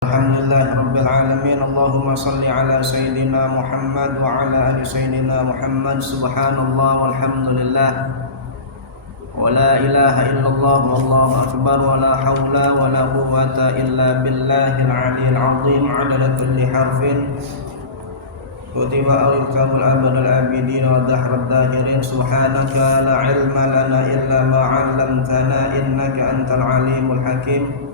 Alhamdulillah Rabbil Alamin. Allahumma salli ala Sayyidina Muhammad wa ala ali Sayyidina Muhammad. Subhanallah walhamdulillah wa la ilaha illallah wallahu akbar wa la hawla wa la quwwata illa billahil aliyyil azim. Adada kulli harfin kutiba aw yuktabul abadul abidin wa dahrad dahirin. Subhanaka la ilma lana illa ma 'allamtana innaka antal alimul hakim.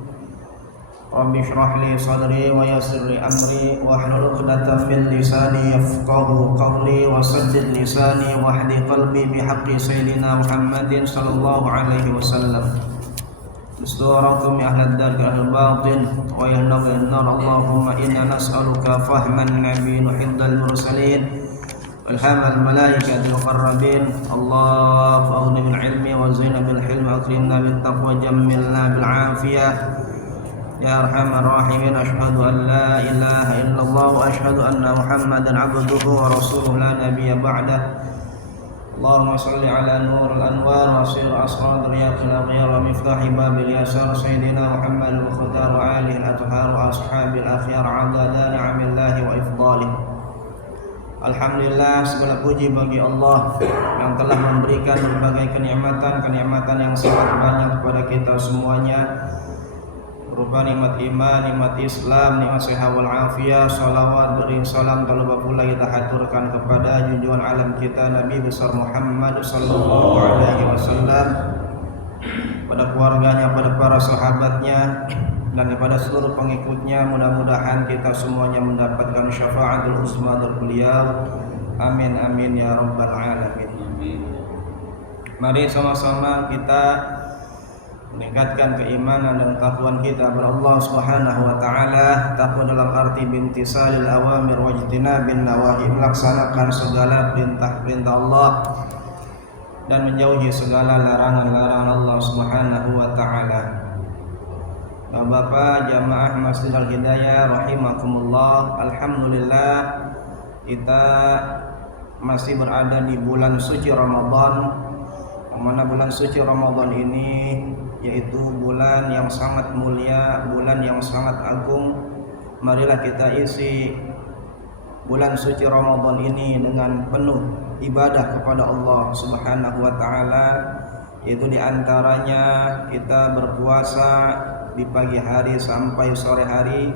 Rabbi shrah li sadri wa yassir li amri wahlul 'uqdatam min lisani yafqahu qawli wa saddid lisani wahdi qalbi bihaqqi sayyidina Muhammadin sallallahu alaihi wasallam. Astagfirullakum ya ahlad dar ahlul batin wa ya nabiyyun Allahumma inna nas'aluka fahman nabiyyin wa hifdzal mursalin wal hamal malaikatil muqarrabin. Allahumma min ilmi wa zina bil hilmi wa akrimna bit taqwa jammilna bil afiyah. Ya arhamar rahimin. Asyhadu an la ilaha illallah wa asyhadu anna Muhammadan abduhu wa rasuluhu la nabiyya ba'dah. Allahumma salli ala nuril anwar wa sir asrar riyadil aghyar wa miftahi babil yasar sayyidina Muhammadul mukhtar wa alihi al-athhar wa ashabil akhyar adada ni'amillahi wa ifdalih. Alhamdulillah, segala puji bagi Allah yang telah memberikan berbagai kenikmatan yang sangat banyak kepada kita semuanya, berupa nikmat iman, nikmat Islam, nikmat sehat wal afiyah. Salawat beri salam terlebih pula kita haturkan kepada junjungan alam kita Nabi besar Muhammad sallallahu alaihi wasallam, pada keluarganya, pada para sahabatnya, dan kepada seluruh pengikutnya. Mudah-mudahan kita semuanya mendapatkan syafaatul uzma dari beliau. Amin amin ya rabbal alamin. Mari sama-sama kita meningkatkan keimanan dan ketakwaan kita kepada Allah Subhanahu wa taala. Takwa dalam arti bintisalil awamir wa ijtinabin nawahi, melaksanakan segala perintah-perintah Allah dan menjauhi segala larangan-larangan Allah Subhanahu wa taala. Bapak jamaah Masjid Al-Hidayah rahimakumullah, alhamdulillah kita masih berada di bulan suci Ramadan, yang mana bulan suci Ramadan ini yaitu bulan yang sangat mulia, bulan yang sangat agung. Marilah kita isi bulan suci Ramadan ini dengan penuh ibadah kepada Allah Subhanahu wa taala, yaitu diantaranya kita berpuasa di pagi hari sampai sore hari,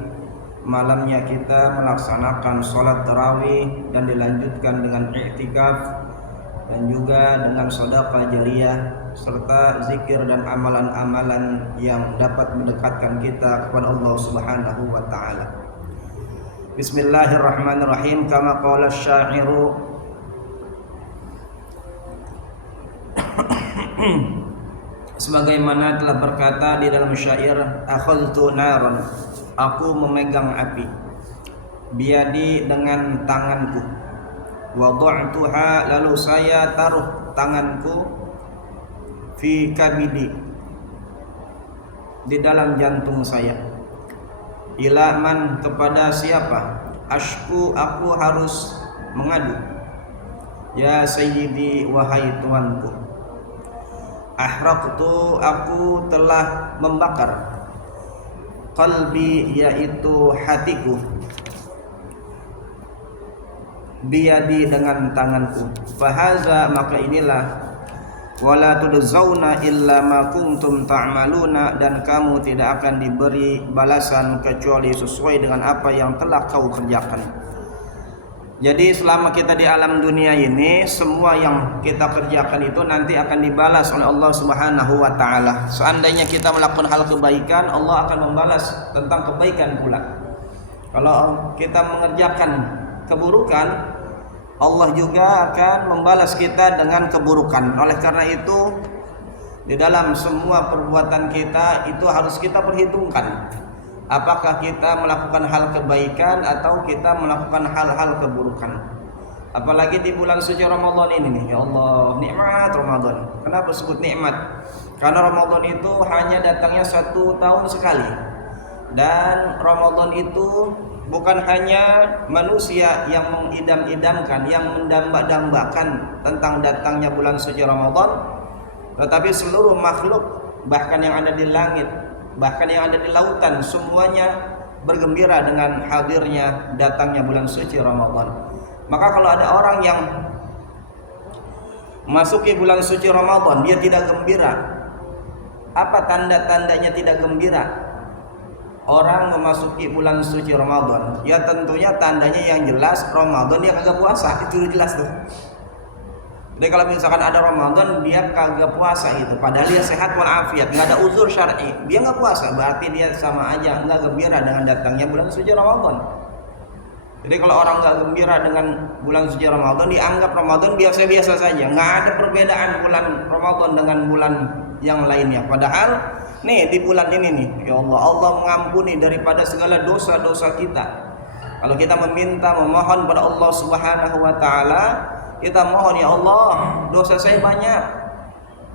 malamnya kita melaksanakan sholat tarawih dan dilanjutkan dengan i'tikaf dan juga dengan sedekah jariyah serta zikir dan amalan-amalan yang dapat mendekatkan kita kepada Allah Subhanahu wa taala. Bismillahirrahmanirrahim. Kama qala asy-syairu sebagaimana telah berkata di dalam syair, akhadtu naran, aku memegang api, biadi dengan tanganku, wada'tuha, lalu saya taruh tanganku, fi kabidi, di dalam jantung saya, ila man, kepada siapa, ashku, aku harus mengadu, ya sayyidi, wahai tuanku, ahraqtu, aku telah membakar, qalbi, yaitu hatiku, biyadi, dengan tanganku, fahaza, maka inilah, wala tudzawna illa ma kuntum ta'maluna, dan kamu tidak akan diberi balasan kecuali sesuai dengan apa yang telah kau kerjakan. Jadi selama kita di alam dunia ini, semua yang kita kerjakan itu nanti akan dibalas oleh Allah Subhanahu wa taala. Seandainya kita melakukan hal kebaikan, Allah akan membalas tentang kebaikan pula. Kalau kita mengerjakan keburukan, Allah juga akan membalas kita dengan keburukan. Oleh karena itu, di dalam semua perbuatan kita itu harus kita perhitungkan, apakah kita melakukan hal kebaikan atau kita melakukan hal-hal keburukan. Apalagi di bulan suci Ramadan ini nih, ya Allah, nikmat Ramadan. Kenapa sebut nikmat? Karena Ramadan itu hanya datangnya 1 tahun sekali. Dan Ramadan itu bukan hanya manusia yang mengidam-idamkan, yang mendamba-dambakan tentang datangnya bulan suci Ramadan, tetapi seluruh makhluk, bahkan yang ada di langit, bahkan yang ada di lautan, semuanya bergembira dengan hadirnya datangnya bulan suci Ramadan. Maka kalau ada orang yang masuki bulan suci Ramadan dia tidak gembira, apa tanda-tandanya tidak gembira? Orang memasuki bulan suci Ramadan, ya tentunya tandanya yang jelas Ramadan dia kagak puasa, itu jelas tuh. Jadi kalau misalkan ada Ramadan dia kagak puasa itu, padahal dia sehat walafiat, nggak ada uzur syar'i, dia nggak puasa, berarti dia sama aja nggak gembira dengan datangnya bulan suci Ramadan. Jadi kalau orang nggak gembira dengan bulan suci Ramadan, dianggap Ramadan biasa-biasa saja, nggak ada perbedaan bulan Ramadan dengan bulan yang lainnya. Padahal nih di bulan ini nih, ya Allah, Allah mengampuni daripada segala dosa-dosa kita. Kalau kita memohon pada Allah Subhanahu wa taala, kita mohon, ya Allah, dosa saya banyak,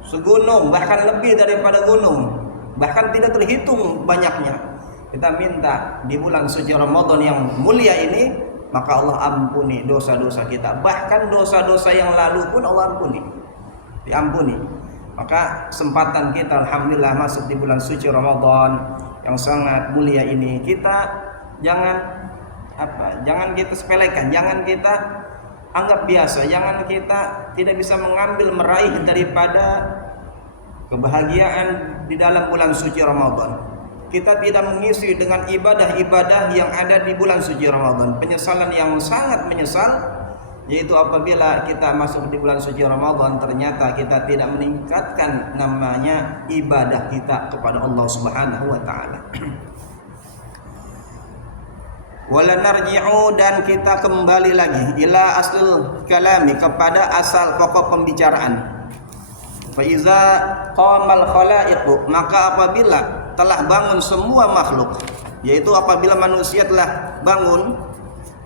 segunung, bahkan lebih daripada gunung, bahkan tidak terhitung banyaknya. Kita minta di bulan suci Ramadan yang mulia ini, maka Allah ampuni dosa-dosa kita. Bahkan dosa-dosa yang lalu pun Allah ampuni, diampuni. Maka kesempatan kita alhamdulillah masuk di bulan suci Ramadan yang sangat mulia ini, kita jangan kita sepelekan, jangan kita anggap biasa, jangan kita tidak bisa meraih daripada kebahagiaan di dalam bulan suci Ramadan. Kita tidak mengisi dengan ibadah-ibadah yang ada di bulan suci Ramadan. Penyesalan yang sangat menyesal, yaitu apabila kita masuk di bulan suci Ramadan ternyata kita tidak meningkatkan namanya ibadah kita kepada Allah Subhanahu wa taala. Wala narji'u, dan kita kembali lagi ila aslul kalami, kepada asal pokok pembicaraan. Fa iza qamal khalaiqu, maka apabila telah bangun semua makhluk, yaitu apabila manusia telah bangun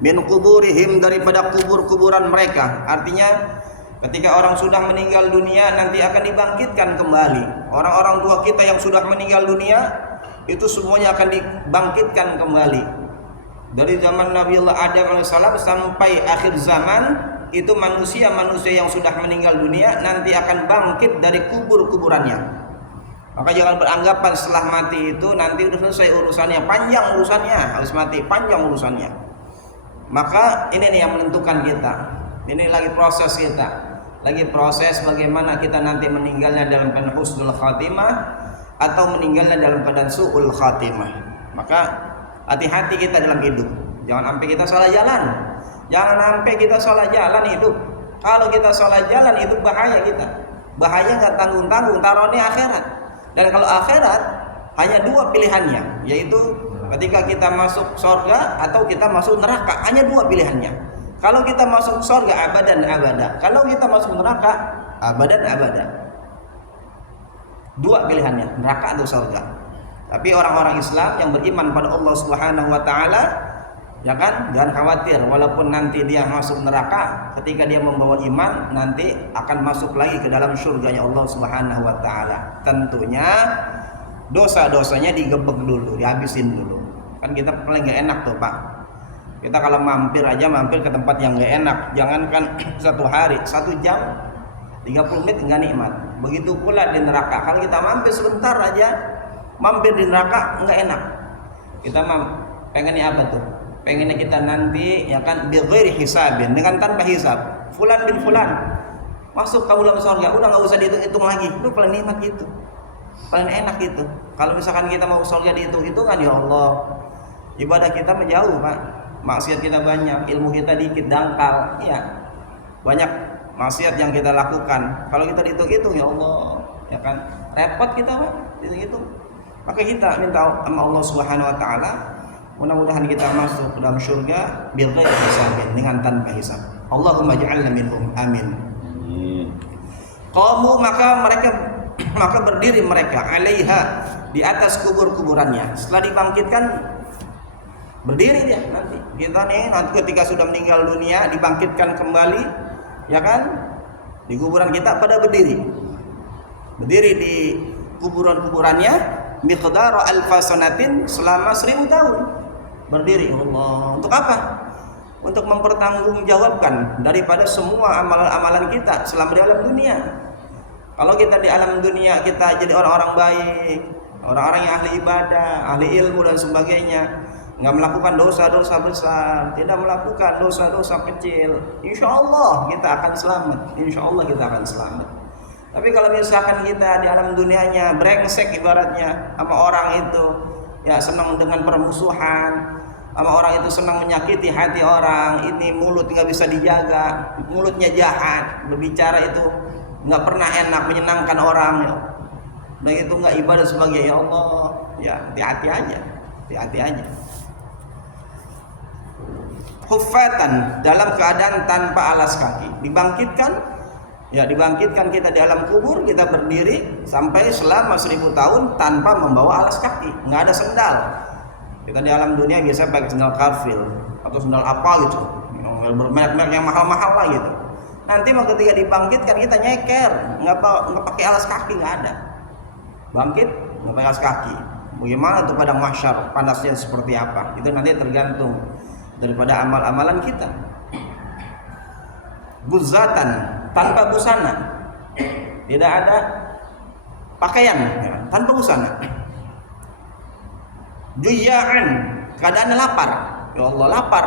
min kuburihim, daripada kubur-kuburan mereka. Artinya ketika orang sudah meninggal dunia nanti akan dibangkitkan kembali. Orang-orang tua kita yang sudah meninggal dunia itu semuanya akan dibangkitkan kembali. Dari zaman Nabiullah Adam AS sampai akhir zaman, itu manusia-manusia yang sudah meninggal dunia nanti akan bangkit dari kubur-kuburannya. Maka jangan beranggapan setelah mati itu nanti sudah selesai urusannya, panjang urusannya, harus mati, panjang urusannya. Maka ini nih yang menentukan kita. Ini lagi proses kita, lagi proses bagaimana kita nanti meninggalnya dalam keadaan husnul khatimah atau meninggalnya dalam keadaan su'ul khatimah. Maka hati-hati kita dalam hidup, jangan sampai kita salah jalan, jangan sampai kita salah jalan hidup. Kalau kita salah jalan itu bahaya kita, bahaya nggak tanggung-tanggung, taruhnya akhirat. Dan kalau akhirat hanya dua pilihannya, yaitu ketika kita masuk surga atau kita masuk neraka, hanya dua pilihannya. Kalau kita masuk surga abadan abada, kalau kita masuk neraka abadan abada. Dua pilihannya, neraka atau surga. Tapi orang-orang Islam yang beriman pada Allah Subhanahu wa taala, ya kan, jangan khawatir walaupun nanti dia masuk neraka, ketika dia membawa iman nanti akan masuk lagi ke dalam surganya Allah Subhanahu wa taala. Tentunya dosa-dosanya digebek dulu, dihabisin dulu. Kan kita paling gak enak tuh Pak, kita kalau mampir ke tempat yang gak enak, jangankan satu hari, 1 jam 30 menit enggak nikmat. Begitu pula di neraka, kalau kita mampir sebentar aja, mampir di neraka enggak enak. Kita pengennya apa tuh? Pengennya kita nanti, ya kan, bighairi hisabin, dengan tanpa hisab. Fulan bin fulan masuk ke dalam surga, udah nggak usah dihitung-hitung lagi. Itu paling nikmat gitu, paling enak gitu. Kalau misalkan kita mau surga dihitung-hitungan, ya Allah, ibadah kita menjauh Pak, maksiat kita banyak, ilmu kita dikit, dangkal, ya banyak maksiat yang kita lakukan. Kalau kita dihitung-hitung, ya Allah, ya kan, repot kita Pak, dihitung-hitung. Maka kita minta sama Allah Subhanahu wa taala, mudah-mudahan kita masuk ke dalam surga bighairi hisabin, dengan tanpa hisab. Allahumma ja'alna minhum, amin. Qamu, maka berdiri mereka alaiha, di atas kubur-kuburannya. Setelah dibangkitkan berdiri dia nanti. Kita nih nanti ketika sudah meninggal dunia dibangkitkan kembali, ya kan? Di kuburan kita pada berdiri di kuburan-kuburannya miqdar alfasanatin, selama 1000 tahun berdiri. Allah, untuk apa? Untuk mempertanggungjawabkan daripada semua amalan-amalan kita selama di alam dunia. Kalau kita di alam dunia kita jadi orang-orang baik, orang-orang yang ahli ibadah, ahli ilmu dan sebagainya, nggak melakukan dosa-dosa besar, tidak melakukan dosa-dosa kecil, insya Allah kita akan selamat. Insya Allah kita akan selamat. Tapi kalau misalkan kita di alam dunianya brengsek ibaratnya, sama orang itu ya senang dengan permusuhan, sama orang itu senang menyakiti hati orang, ini mulut nggak bisa dijaga, mulutnya jahat, berbicara itu nggak pernah enak, menyenangkan orang, ya. Dan itu nggak ibadah sebagai ya Allah, ya hati-hati aja, hati-hati aja. Huffatan, dalam keadaan tanpa alas kaki, dibangkitkan, ya dibangkitkan kita di alam kubur, kita berdiri sampai selama 1000 tahun tanpa membawa alas kaki, nggak ada sendal. Kita di alam dunia biasa pakai sendal kafil atau sendal apa gitu, bermerek-merek yang mahal-mahal lah gitu. Nanti ketika dibangkitkan kita nyeker, nggak pakai alas kaki, nggak ada. Bangkit nggak pakai alas kaki. Bagaimana tuh pada mahsyar, panasnya seperti apa? Itu nanti tergantung daripada amal-amalan kita. Buzatan, tanpa busana, tidak ada pakaian, ya, tanpa busana. Juya'an, keadaannya lapar, ya Allah lapar,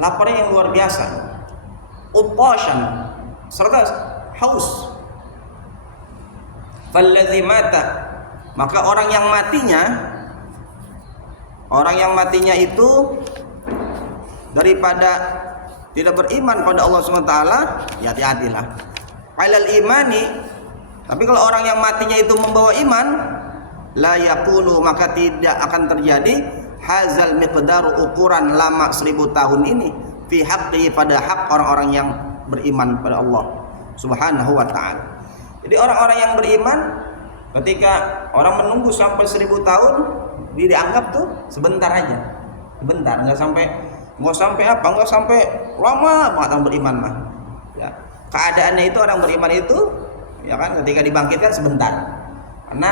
laparnya yang luar biasa. Utashan, serta haus. Falladzi mata, maka orang yang matinya itu daripada tidak beriman pada Allah SWT, ya hati-hatilah. Alal imani, tapi kalau orang yang matinya itu membawa iman, la yakunu, maka tidak akan terjadi hazal miqdaru, ukuran lama 1000 tahun ini, fi haqqi, pada hak orang-orang yang beriman pada Allah Subhanahu wa ta'ala. Jadi orang-orang yang beriman, ketika orang menunggu sampai 1000 tahun, dianggap tuh sebentar aja, sebentar, nggak sampai apa, nggak sampai lama banget orang beriman mah. Ya, keadaannya itu orang beriman itu, ya kan, ketika dibangkitkan sebentar. Karena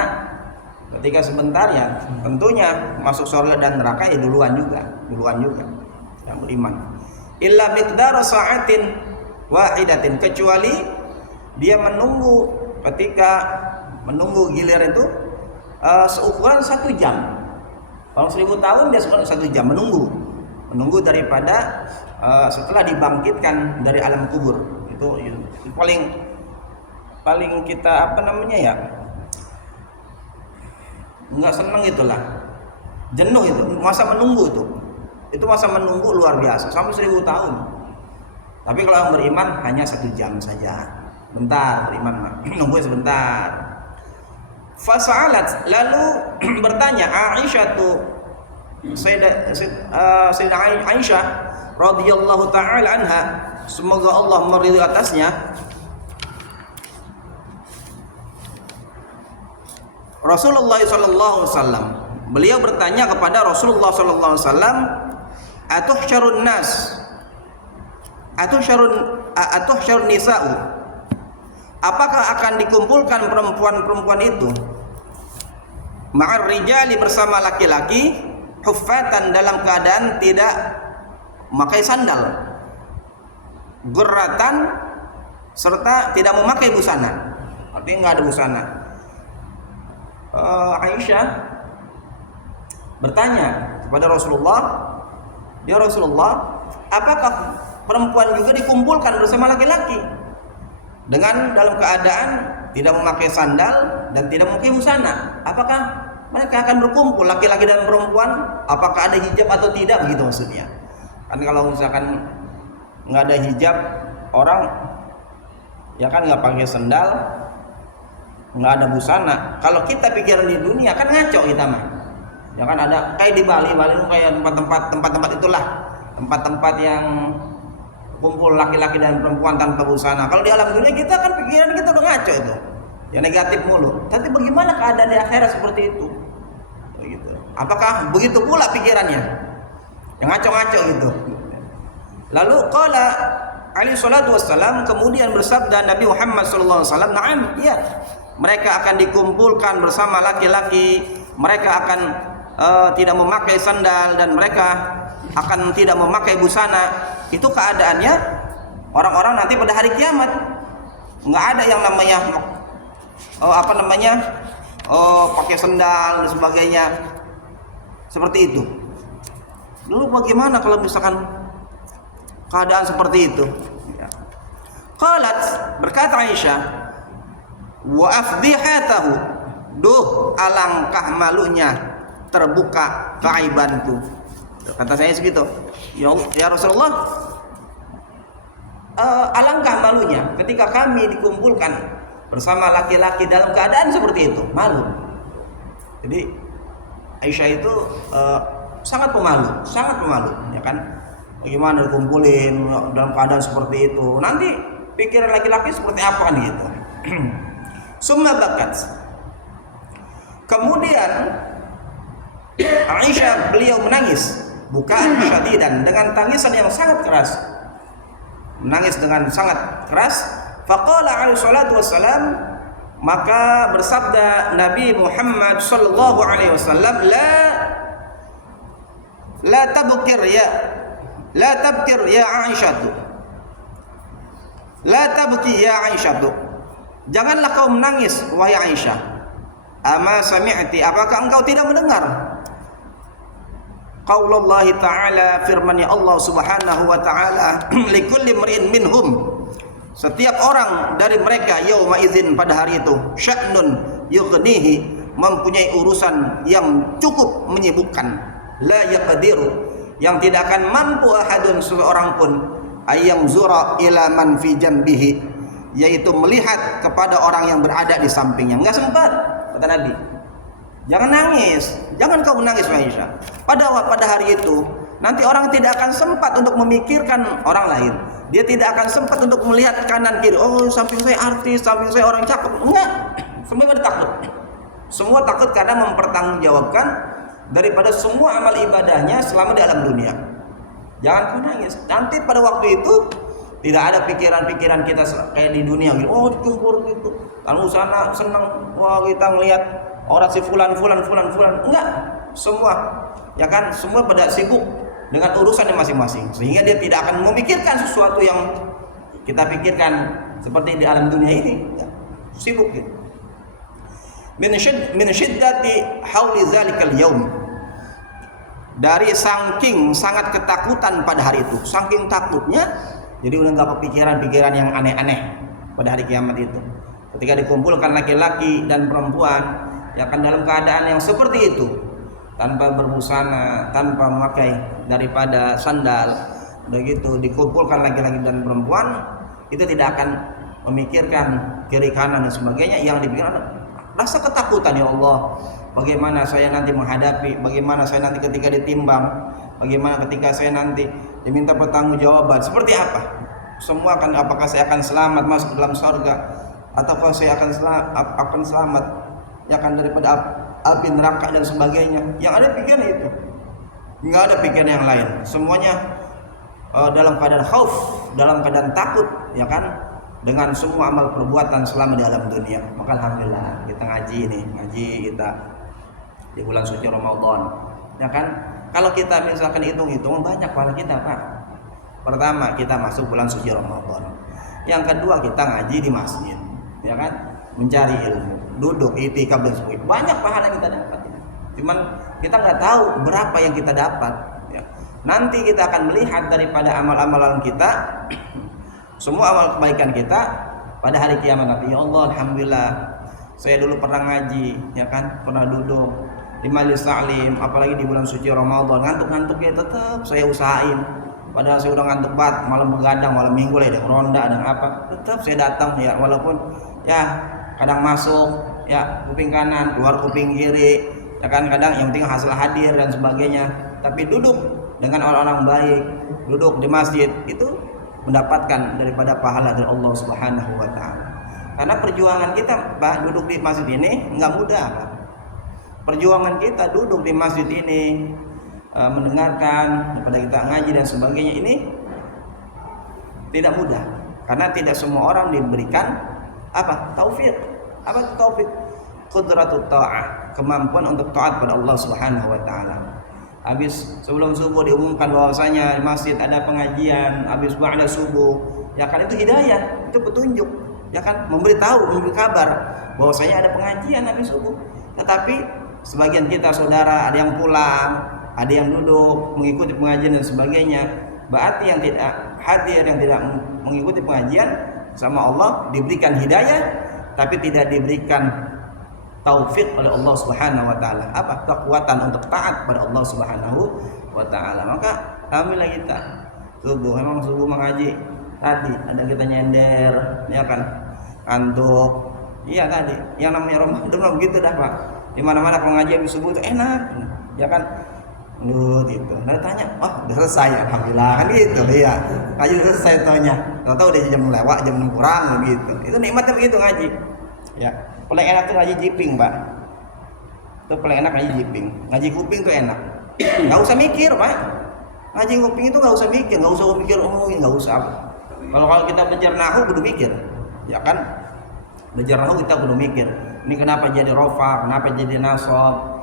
ketika sebentar ya tentunya masuk surga dan neraka ya duluan juga yang beriman. Illa miqdara sa'atin wahidatin, kecuali dia menunggu, ketika menunggu gilir itu seukuran 1 jam. Kalau 1000 tahun dia seukuran 1 jam menunggu daripada setelah dibangkitkan dari alam kubur. Itu paling kita apa namanya ya, nggak seneng itulah, jenuh itu masa menunggu itu masa menunggu luar biasa sampai 1000 tahun. Tapi kalau yang beriman hanya 1 jam saja, bentar beriman mah nunggu sebentar. Fasa'alat, lalu bertanya Sayyidah Aisyah radhiyallahu taala anha, semoga Allah meridhai atasnya, Rasulullah sallallahu alaihi wasallam, beliau bertanya kepada Rasulullah sallallahu alaihi wasallam, atuhsyarun nas, atuhsyarun nisa'u, apakah akan dikumpulkan perempuan-perempuan itu ma'ar rijali, bersama laki-laki, huffatan, dalam keadaan tidak memakai sandal, gurratan, serta tidak memakai busana, artinya nggak ada busana. Aisyah bertanya kepada Rasulullah, ya Rasulullah, apakah perempuan juga dikumpulkan bersama laki-laki dengan dalam keadaan tidak memakai sandal dan tidak memakai busana? Apakah mereka akan berkumpul, laki-laki dan perempuan? Apakah ada hijab atau tidak, begitu maksudnya. Kan kalau misalkan nggak ada hijab, orang ya kan nggak pakai sandal, nggak ada busana. Kalau kita pikiran di dunia kan ngaco kita mah, ya kan, ada kayak di Bali itu kayak tempat-tempat itulah, tempat-tempat yang kumpul laki-laki dan perempuan tanpa busana. Kalau di alam dunia kita kan pikiran kita udah ngaco itu, ya negatif mulu. Tapi bagaimana keadaan di akhirat seperti itu? Begitu. Apakah begitu pula pikirannya? Yang ngaco-ngaco itu. Lalu qala alaihi salatu wassalam, kemudian bersabda Nabi Muhammad sallallahu alaihi wasallam, "Na'am, iya. Mereka akan dikumpulkan bersama laki-laki, mereka akan tidak memakai sandal dan mereka akan tidak memakai busana." Itu keadaannya orang-orang nanti pada hari kiamat. Nggak ada yang namanya pakai sandal dan sebagainya, seperti itu. Dulu bagaimana kalau misalkan keadaan seperti itu? Ya. Qalat, berkata Aisyah, wa afdihatahu, duh alangkah malunya terbuka keaibanku. Kata saya segitu, ya Rasulullah, alangkah malunya ketika kami dikumpulkan bersama laki-laki dalam keadaan seperti itu, malu. Jadi Aisyah itu sangat pemalu, ya kan? Bagaimana dikumpulin dalam keadaan seperti itu? Nanti pikiran laki-laki seperti apa kan gitu. Summa bakat. Kemudian Aisyah beliau menangis, bukan syadidan, dengan tangisan yang sangat keras. Menangis dengan sangat keras. Faqala alaihi salatu wassalam, maka bersabda Nabi Muhammad sallallahu alaihi wasallam, la tabkir ya Aisyah, la tabki ya Aisyah, janganlah kau menangis wahai Aisyah. Ama sami'ti, apakah engkau tidak mendengar qaulullah ta'ala, firman-Nya Allah Subhanahu wa ta'ala, likulli imri'in minhum, setiap orang dari mereka yauma idzin, pada hari itu, sya'nun yughnihi, mempunyai urusan yang cukup menyibukkan, la yaqdiru, yang tidak akan mampu ahadun, seseorang pun, ayyam zura ila man fi jambihi, yaitu melihat kepada orang yang berada di sampingnya. Enggak sempat, kata Nabi. Jangan nangis, jangan kau menangis Aisyah. Pada hari itu nanti orang tidak akan sempat untuk memikirkan orang lain. Dia tidak akan sempat untuk melihat kanan kiri. Oh, samping saya artis, samping saya orang cakep. Enggak, semua pada takut. Semua takut karena mempertanggungjawabkan daripada semua amal ibadahnya selama di alam dunia. Jangan kau nangis. Nanti pada waktu itu tidak ada pikiran-pikiran kita kayak di dunia. Oh, dikumpul gitu. Lalu sana senang. Wah, kita melihat orang si fulan. Enggak. Semua, ya kan? Semua pada sibuk dengan urusannya masing-masing. Sehingga dia tidak akan memikirkan sesuatu yang kita pikirkan seperti di alam dunia ini. Ya, sibuk gitu. Min syiddati hauli zalikal yaum, dari saking sangat ketakutan pada hari itu, saking takutnya, jadi udah nggak pikiran-pikiran yang aneh-aneh pada hari kiamat itu. Ketika dikumpulkan laki-laki dan perempuan, ya kan, dalam keadaan yang seperti itu, tanpa berbusana, tanpa memakai daripada sandal, udah gitu dikumpulkan laki-laki dan perempuan, itu tidak akan memikirkan kiri kanan dan sebagainya. Yang dipikirkan rasa ketakutan, ya Allah, bagaimana saya nanti menghadapi, bagaimana saya nanti ketika ditimbang, bagaimana ketika saya nanti diminta pertanggungjawaban, seperti apa? Semua akan, apakah saya akan selamat masuk dalam surga, ataukah saya akan selamat, ya kan, daripada api neraka dan sebagainya. Yang ada pikiran itu, nggak ada pikiran yang lain. Semuanya dalam keadaan khauf, dalam keadaan takut, ya kan, dengan semua amal perbuatan selama di alam dunia. Maka alhamdulillah kita ngaji kita di bulan suci Ramadan, ya kan. Kalau kita misalkan hitung-hitung, banyak pahala kita, Pak. Pertama, kita masuk bulan suci Ramadan. Yang kedua, kita ngaji di masjid, ya kan, mencari ilmu, duduk itikaf dan sebagainya. Banyak pahala kita dapat. Cuman kita nggak tahu berapa yang kita dapat, ya. Nanti kita akan melihat daripada amal-amalan kita, semua amal kebaikan kita pada hari kiamat nanti. Ya Allah, alhamdulillah, saya dulu pernah ngaji, ya kan, pernah duduk di majelis taklim, apalagi di bulan suci Ramadan, ngantuk-ngantuknya tetap saya usahain. Padahal saya udah ngantuk banget, malam begadang, malam minggu lah, ada ronda dan apa, tetap saya datang, ya, walaupun ya kadang masuk, ya, kuping kanan, keluar kuping kiri, ya kan, kadang yang penting hasil hadir dan sebagainya. Tapi duduk dengan orang-orang baik, duduk di masjid, itu mendapatkan daripada pahala dari Allah Subhanahu wa ta'ala. Karena perjuangan kita, Pak, duduk di masjid ini nggak mudah, Pak. Perjuangan kita duduk di masjid ini, mendengarkan daripada kita ngaji dan sebagainya, ini tidak mudah. Karena tidak semua orang diberikan apa? Taufik. Apa itu taufik? Qudratut ta'ah, kemampuan untuk taat pada Allah Subhanahu wa ta'ala. Habis sebelum subuh diumumkan bahwasanya di masjid ada pengajian, habis ba'da subuh, ya kan, itu hidayah, itu petunjuk, ya kan, memberi kabar bahwasanya ada pengajian habis subuh. Tetapi sebagian kita saudara ada yang pulang, ada yang duduk mengikuti pengajian dan sebagainya, berarti yang tidak hadir, yang tidak mengikuti pengajian sama Allah diberikan hidayah tapi tidak diberikan taufik oleh Allah Subhanahu wa taala, apa? Kekuatan untuk taat pada Allah Subhanahu wa taala. Maka alhamdulillah kita memang subuh mengaji tadi ada kita nyender ya kan, antuk. Iya tadi yang namanya Ramadan begitu dah Pak, di mana-mana pengajian subuh itu enak ya kan. Gitu. Nah tanya, oh udah selesai alhamdulillah kan gitu ya. Ngaji udah selesai tanya. Tahu udah jam lewat, jam 6 kurang gitu. Itu nikmatnya begitu ngaji. Ya, paling enak tuh ngaji jiping, Pak. Itu paling enak ngaji jiping. Ngaji kuping tuh enak. Enggak usah mikir, Pak. Ngaji kuping itu enggak usah mikir, enggak usah mikir enggak usah. Kalau kita belajar nahwu kudu mikir. Ya kan? Belajar nahwu kita kudu mikir. Ini kenapa jadi rofa, kenapa jadi nasab?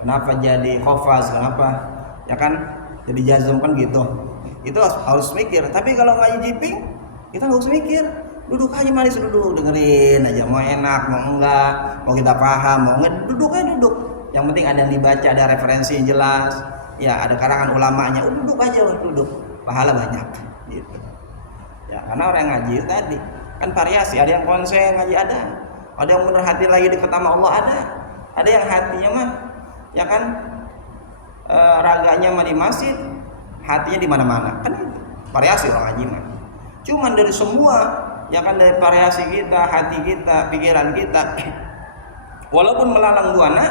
Kenapa jadi khofaz, kenapa ya kan jadi jazm kan gitu, itu harus mikir. Tapi kalau ngaji jiping kita nggak usah mikir, duduk aja manis, duduk dengerin aja, mau enak mau enggak, mau kita paham mau enggak, duduk aja duduk, yang penting ada yang dibaca, ada referensi yang jelas ya, ada karangan ulamanya, duduk aja duduk, pahala banyak gitu ya. Karena orang yang ngaji tadi kan variasi, ada yang konsen ngaji, ada yang bener hati lagi dekat sama Allah, ada yang hatinya mah ya kan raganya mah di masjid, hatinya di mana-mana kan, variasi orang ngaji mah. Cuman dari semua ya kan, dari variasi kita, hati kita, pikiran kita, walaupun melalang buana,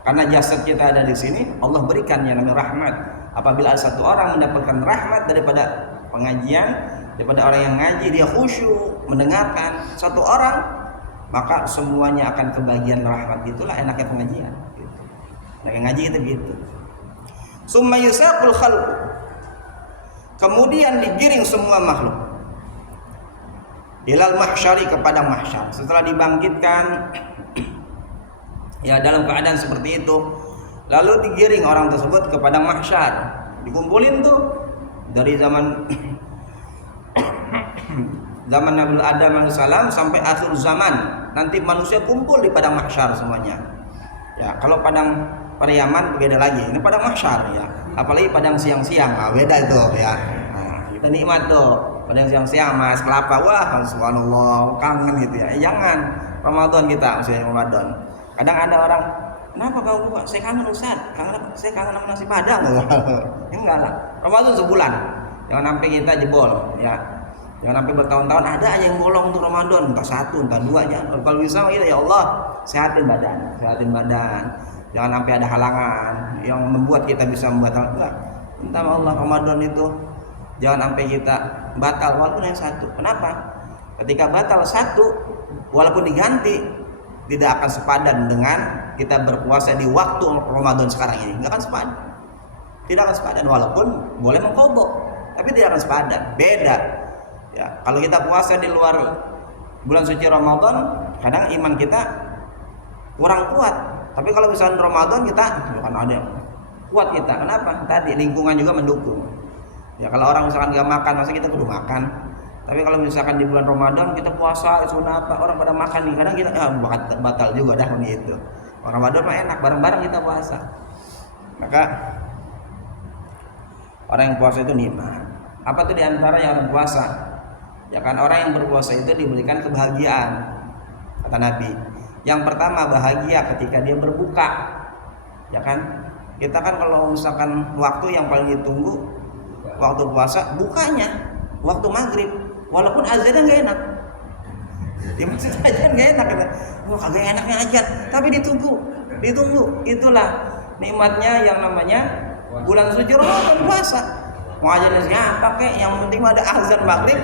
karena jasad kita ada di sini, Allah berikan yang namanya rahmat. Apabila ada satu orang mendapatkan rahmat daripada pengajian, daripada orang yang ngaji, dia khusyuk mendengarkan satu orang, maka semuanya akan kebagian rahmat. Itulah enaknya pengajian. Nah, yang ngaji itu gitu. Summa yusaqul khalq. Kemudian digiring semua makhluk ilal mahsyari, kepada mahsyar. Setelah dibangkitkan ya dalam keadaan seperti itu, lalu digiring orang tersebut kepada mahsyar. Dikumpulin tuh dari zaman Nabi Adam alaihissalam sampai akhir zaman. Nanti manusia kumpul di padang mahsyar semuanya. Ya, kalau padang Pariaman beda lagi, ini padang mahsyar ya, apalagi padang siang-siang, nah, beda itu ya. Nah, kita nikmat tuh padang siang-siang mas kelapa, wah subhanallah kangen gitu ya. Jangan Ramadan kita, musim Ramadan. Kadang ada orang, kenapa kamu buka? Saya kangen Ustaz, saya kangen sama nasi padang. Enggak lah, Ramadan sebulan, jangan sampai kita jebol ya. Jangan sampai bertahun-tahun ada aja yang bolong untuk Ramadan, entah satu, entah dua aja. Kalau bisa kita ya Allah sehatin badan. Jangan sampai ada halangan yang membuat kita bisa membatalkan. Enggak. Minta Allah Ramadan itu jangan sampai kita batal walaupun yang satu. Kenapa? Ketika batal satu, walaupun diganti, tidak akan sepadan dengan kita berpuasa di waktu Ramadan sekarang ini. Enggak akan sepadan. Tidak akan sepadan, walaupun boleh mengqadha, tapi tidak akan sepadan. Beda. Ya, kalau kita puasa di luar bulan suci Ramadan, kadang iman kita kurang kuat. Tapi kalau misalnya Ramadan kita kan ada kuat kita. Kenapa? Tadi lingkungan juga mendukung. Ya kalau orang misalkan nggak makan, masa kita kudu makan. Tapi kalau misalkan di bulan Ramadan kita puasa, sunnah apa, orang pada makan nih, kadang kita batal juga dah itu. Orang Ramadan mah enak, bareng-bareng kita puasa. Maka orang yang puasa itu nikmat. Apa tuh diantara yang orang puasa? Ya kan orang yang berpuasa itu diberikan kebahagiaan, kata Nabi. Yang pertama bahagia ketika dia berbuka, ya kan? Kita kan kalau misalkan waktu yang paling ditunggu waktu puasa, bukanya waktu maghrib, walaupun azannya nggak enak. Di masjid azan nggak enak, wah kagak enaknya azan, tapi ditunggu. Itulah nikmatnya yang namanya bulan suci Ramadan puasa. Mau azan siapa kek, yang penting ada azan maghrib.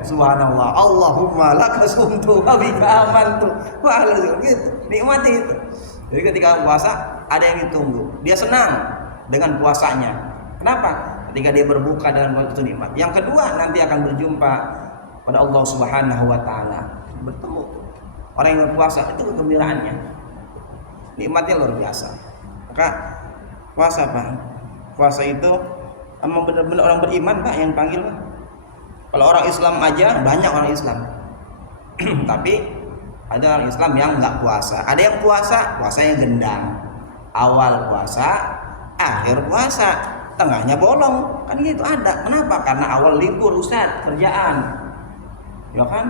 Subhanallah, Allahumma laka sumtu wa bika amantu. Wah, gitu. Nikmati itu. Jadi ketika puasa ada yang ditunggu. Dia senang dengan puasanya. Kenapa? Ketika dia berbuka dengan waktu itu nikmat. Yang kedua, nanti akan berjumpa pada Allah Subhanahu wa taala. Bertemu. Orang yang berpuasa itu kegembiraannya. Nikmatnya luar biasa. Maka puasa Pak. Puasa itu emang benar-benar orang beriman Pak yang panggil Pak. Kalau orang Islam aja banyak orang Islam. Tapi ada orang Islam yang nggak puasa. Ada yang puasa, puasanya gendang. Awal puasa akhir puasa, tengahnya bolong, kan gitu ada. Kenapa? Karena awal libur Ustaz, kerjaan, ya kan?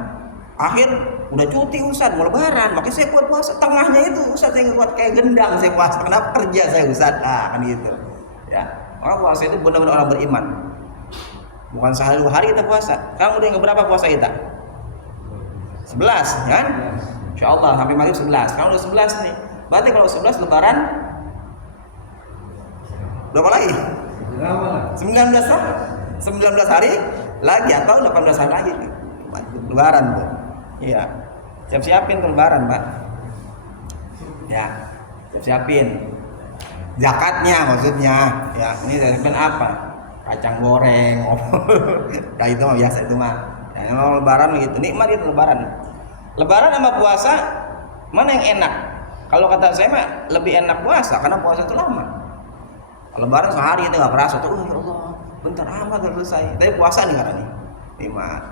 Akhir udah cuti Ustaz, mau lebaran, makanya saya buat puasa. Tengahnya itu Ustaz saya buat kayak gendang saya puasa. Kenapa? Kerja saya Ustaz, kan gitu. Ya, orang puasa itu benar-benar orang beriman. Bukan sehari dua hari kita puasa. Kamu udah yang berapa puasa kita? 11, kan? Insyaallah sampai maghrib 11. Kamu udah 11 nih. Berarti kalau 11 lebaran berapa lagi? 19 hari. 19 hari lagi atau 18 hari lagi. Lebaran tuh. Iya. Siap-siapin tuh lebaran, Pak. Ya. Siap-siapin. Zakatnya maksudnya. Ya, ini siapin apa? Kacang goreng. Nah, itu mah biasa itu mah. Ya, kalau lebaran begitu, nikmat itu lebaran. Lebaran sama puasa mana yang enak? Kalau kata saya mah lebih enak puasa karena puasa itu lama. Lebaran sehari itu nggak kerasa tuh, ya Allah, bentar amat selesai. Tapi puasa nih karena nih, nikmat.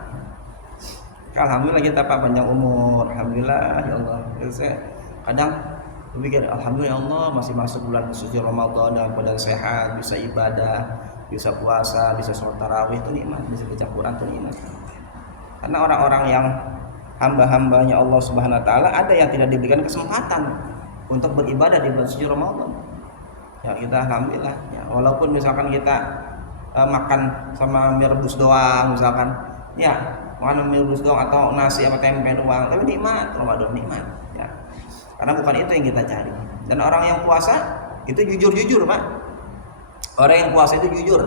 Alhamdulillah kita Pak panjang umur, alhamdulillah ya Allah. Saya kadang berpikir alhamdulillah ya Allah masih masuk bulan suci Ramadan dalam badan sehat, bisa ibadah, bisa puasa, bisa sholat tarawih itu nikmat, bisa baca Quran itu nikmat. Karena orang-orang yang hamba-hambanya Allah Subhanahu wa taala ada yang tidak diberikan kesempatan untuk beribadah di bulan suci Ramadan. Ya kita alhamdulillah ya, walaupun misalkan kita makan sama mie rebus doang misalkan, ya makan mie rebus doang atau nasi sama tempe doang, tapi nikmat Ramadan nikmat ya. Karena bukan itu yang kita cari. Dan orang yang puasa itu jujur-jujur Pak. Orang yang puasa itu jujur.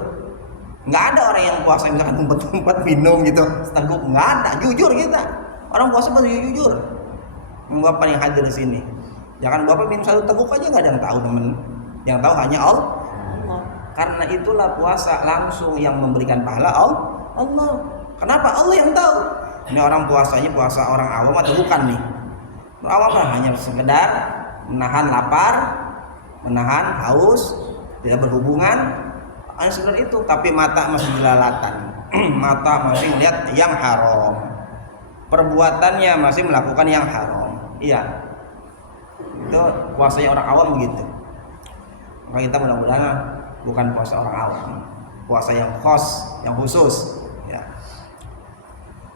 Nggak ada orang yang puasa misalkan ngumpet-ngumpet minum gitu seteguk, nggak ada, jujur kita. Orang puasa pasti jujur. Bapak yang hadir di sini, jangan Bapak minum satu teguk aja nggak ada yang tahu temen. Yang tahu hanya Allah. Karena itulah puasa langsung yang memberikan pahala Allah. Kenapa? Allah yang tahu. Ini orang puasanya puasa orang awam atau bukan nih? Awam kan hanya sekedar menahan lapar, menahan haus, tidak berhubungan, hanya sekedar itu. Tapi mata masih jelalatan, mata masih melihat yang haram, perbuatannya masih melakukan yang haram. Iya, itu puasanya orang awam begitu. Maka kita mudah-mudahan bukan puasa orang awam, puasa yang khusus. Ya.